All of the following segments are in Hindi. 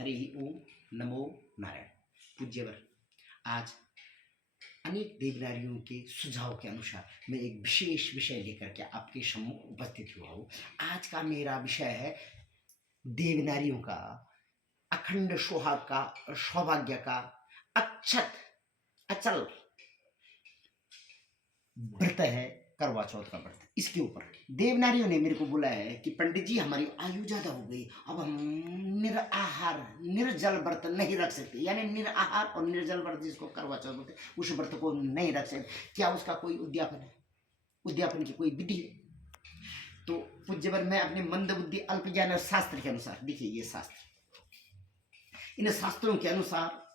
हरि ओम नमो नारायण। पूज्यवर, आज अनेक देवनारियों के सुझाव के अनुसार मैं एक विशेष विषय लेकर के आपके सम्मुख उपस्थित हुआ हूँ। आज का मेरा विषय है देवनारियों का अखंड सुहाग का, सौभाग्य का, अक्षत अचल व्रत है करवा चौथ का व्रत। इसके ऊपर देवनारियों ने मेरे को बोला है कि पंडित जी हमारी आयु ज्यादा हो गई, अब हम निराहार निर्जल व्रत नहीं रख सकते, यानी निराहार और निर्जल व्रत जिसको करवा चौथ बोलते हैं, उस व्रत को नहीं रख सकते। क्या उसका कोई उद्यापन है? उद्यापन की कोई विधि है? तो पूज्यवर, मैं अपने मंद बुद्धि अल्प ज्ञान और शास्त्र के अनुसार, देखिए ये शास्त्र, इन शास्त्रों के अनुसार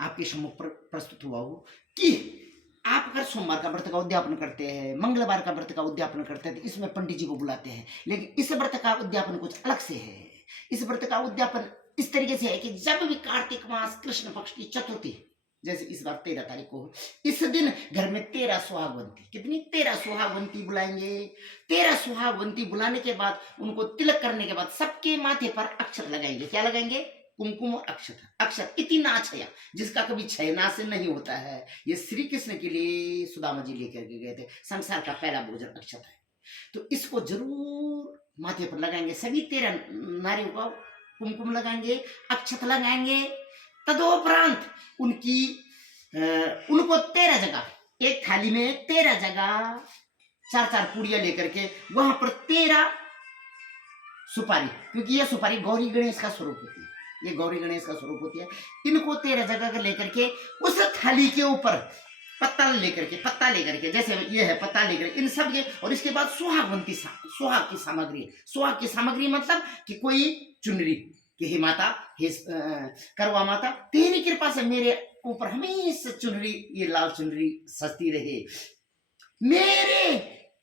आपके सम्मुख प्रस्तुत हुआ हो कि आप अगर सोमवार का व्रत का उद्यापन करते हैं, मंगलवार का व्रत का उद्यापन करते हैं, तो इसमें पंडित जी को बुलाते हैं। लेकिन इस व्रत का उद्यापन कुछ अलग से है। इस व्रत का उद्यापन इस तरीके से है कि जब भी कार्तिक मास कृष्ण पक्ष की चतुर्थी, जैसे इस बार 13 तारीख को, इस दिन घर में 13 सुहागवंती, कितनी 13 सुहागवंती बुलाएंगे। 13 सुहागवंती बुलाने के बाद उनको तिलक करने के बाद सबके माथे पर अक्षत लगाएंगे। क्या लगाएंगे? कुमकुम और अक्षत। अक्षत इतना छया जिसका कभी छयना से नहीं होता है। ये श्री कृष्ण के लिए सुदामा जी लेकर के गए थे। संसार का पहला भोजन अक्षत है, तो इसको जरूर माथे पर लगाएंगे। सभी 13 नारियों को कुमकुम लगाएंगे, अक्षत लगाएंगे। तदोपरांत उनको 13 जगह, एक थाली में 13 जगह 4-4 पूड़ियां लेकर के वहां पर 13 सुपारी, क्योंकि यह सुपारी गौरी गणेश का स्वरूप होती है, ये गौरी गणेश का स्वरूप होती है। इनको 13 जगह का लेकर के उस थाली के ऊपर पत्ता लेकर के, जैसे ये है पत्ता लेकर इन सब के, और इसके बाद सुहागवंती, सुहाग की सामग्री। सुहाग की सामग्री मतलब कि कोई चुनरी कि हे माता, हे करवा माता, तेरी कृपा से मेरे ऊपर हमेशा चुनरी, ये लाल चुनरी सजती रहे, मेरे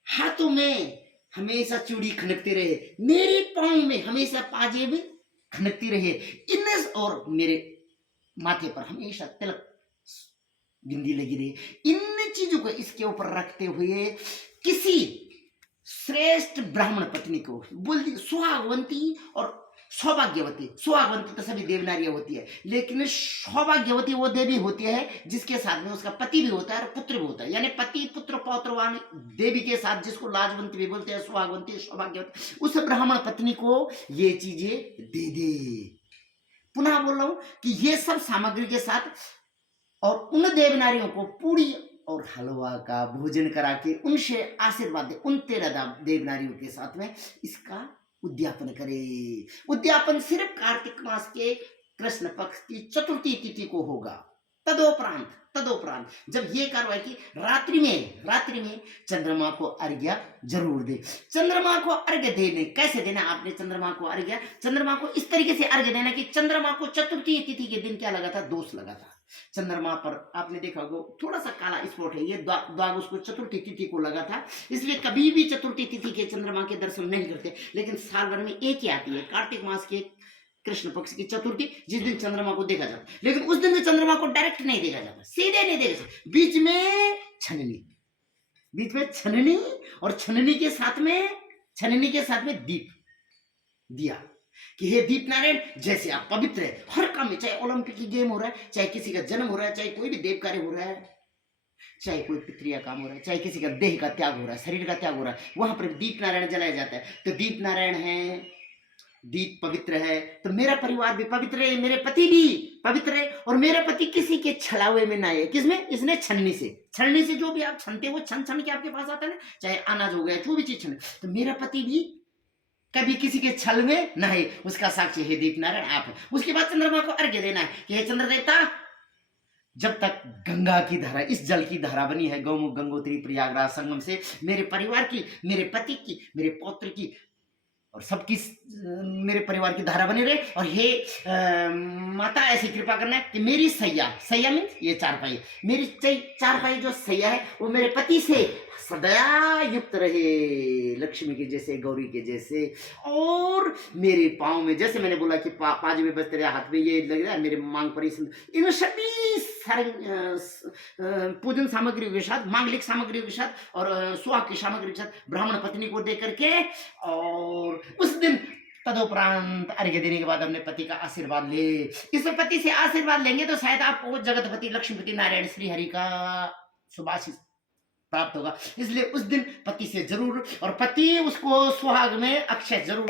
हाथों में हमेशा चूड़ी खनकती रहे, मेरे पांव में हमेशा पाजेब खनकती रहे, इन और मेरे माथे पर हमेशा तिलक बिंदी लगी रही। इन चीजों को इसके ऊपर रखते हुए किसी श्रेष्ठ ब्राह्मण पत्नी को बोल दी सुहागवंती और सौभाग्यवती। सौभाग्यवती तो सभी देवनारियां होती है, लेकिन सौभाग्यवती वो देवी होती है जिसके साथ में उसका पति भी होता है और पुत्र भी होता है, यानी पति पुत्र पौत्रवान देवी के साथ, जिसको लाजवंती भी बोलते हैं, सुहागवंती सौभाग्यवती। उस ब्राह्मण पत्नी को ये चीजें दे दे। पुनः बोल रहा हूं कि ये सब सामग्री के साथ, और उन देवनारियों को पूरी और हलवा का भोजन करा के उनसे आशीर्वाद दे, उन 13 देवनारियों के साथ में इसका उद्यापन करे। उद्यापन सिर्फ कार्तिक मास के कृष्ण पक्ष की चतुर्थी तिथि को होगा। तदोपरांत जब ये कार्रवाई की, रात्रि में चंद्रमा को अर्घ्य जरूर दे। चंद्रमा को अर्घ्य देने कैसे देना? आपने चंद्रमा को अर्घ्य, चंद्रमा को इस तरीके से अर्घ्य देना कि चंद्रमा को चतुर्थी तिथि के दिन क्या लगा था? दोष लगा था। चंद्रमा पर आपने देखा होगा थोड़ा सा काला स्पॉट है, ये दाग उसको चतुर्थी तिथि को लगा था, इसलिए कभी भी चतुर्थी तिथि के चंद्रमा के दर्शन नहीं करते। लेकिन साल भर में एक ही आती है, कार्तिक मास के कृष्ण पक्ष की चतुर्थी, जिस दिन चंद्रमा को देखा जाता है। लेकिन उस दिन में चंद्रमा को डायरेक्ट नहीं देखा जाता, सीधे नहीं देखा जाता, बीच में छननी, और छननी के साथ में दीप दिया कि हे दीप नारायण, जैसे आप पवित्र है हर काम में, चाहे ओलंपिक की गेम हो रहा है, चाहे किसी का जन्म हो रहा है, चाहे कोई भी देव कार्य हो रहा है, चाहे कोई पितृया काम हो रहा है, चाहे किसी का देह का त्याग हो रहा है, शरीर का त्याग हो रहा है, वहां पर दीप नारायण जलाया जाता है। तो दीप नारायण है, दीप पवित्र है, तो मेरा परिवार भी पवित्र है, मेरे पति भी पवित्र है, और मेरे पति किसी के छलावे में ना है। किसमें? इसने छन्नी से जो भी आप छनते हो, छन के आपके पास आता है ना, चाहे अनाज हो गया, जो भी चीज छन, तो मेरा पति भी कभी किसी के छल में न है, उसका साक्षी है दीप नारायण आप। उसके बाद चंद्रमा को अर्घ्य देना है कि हे चंद्र देवता, जब तक गंगा की धारा, इस जल की धारा बनी है, गौमुख गंगोत्री प्रयागराज संगम से मेरे परिवार की, मेरे पति की, मेरे पौत्र की और सबकी, मेरे परिवार की धारा बनी रहे। और हे माता, ऐसी कृपा करना है कि मेरी सैया मीन्स ये चारपाई, मेरी चारपाई जो सैया है वो मेरे पति से सदा युक्त रहे, लक्ष्मी के जैसे, गौरी के जैसे। और मेरे पाँव में, जैसे मैंने बोला कि पाँच में बजते रहे, हाथ में ये लग रहा है, मेरे मांग पर इन सभी पूजन सामग्रियों के साथ, मांगलिक सामग्रियों के साथ और सुहाग की सामग्री के साथ ब्राह्मण पत्नी को दे करके, और उस दिन तदुपरांत अर्घ्य देने के बाद अपने पति का आशीर्वाद ले। इस पति से आशीर्वाद लेंगे तो शायद आपको जगतपति लक्ष्मीपति नारायण श्री हरि का सुभाषित प्राप्त होगा। इसलिए उस दिन पति से जरूर, और पति उसको सुहाग में अक्षय जरूर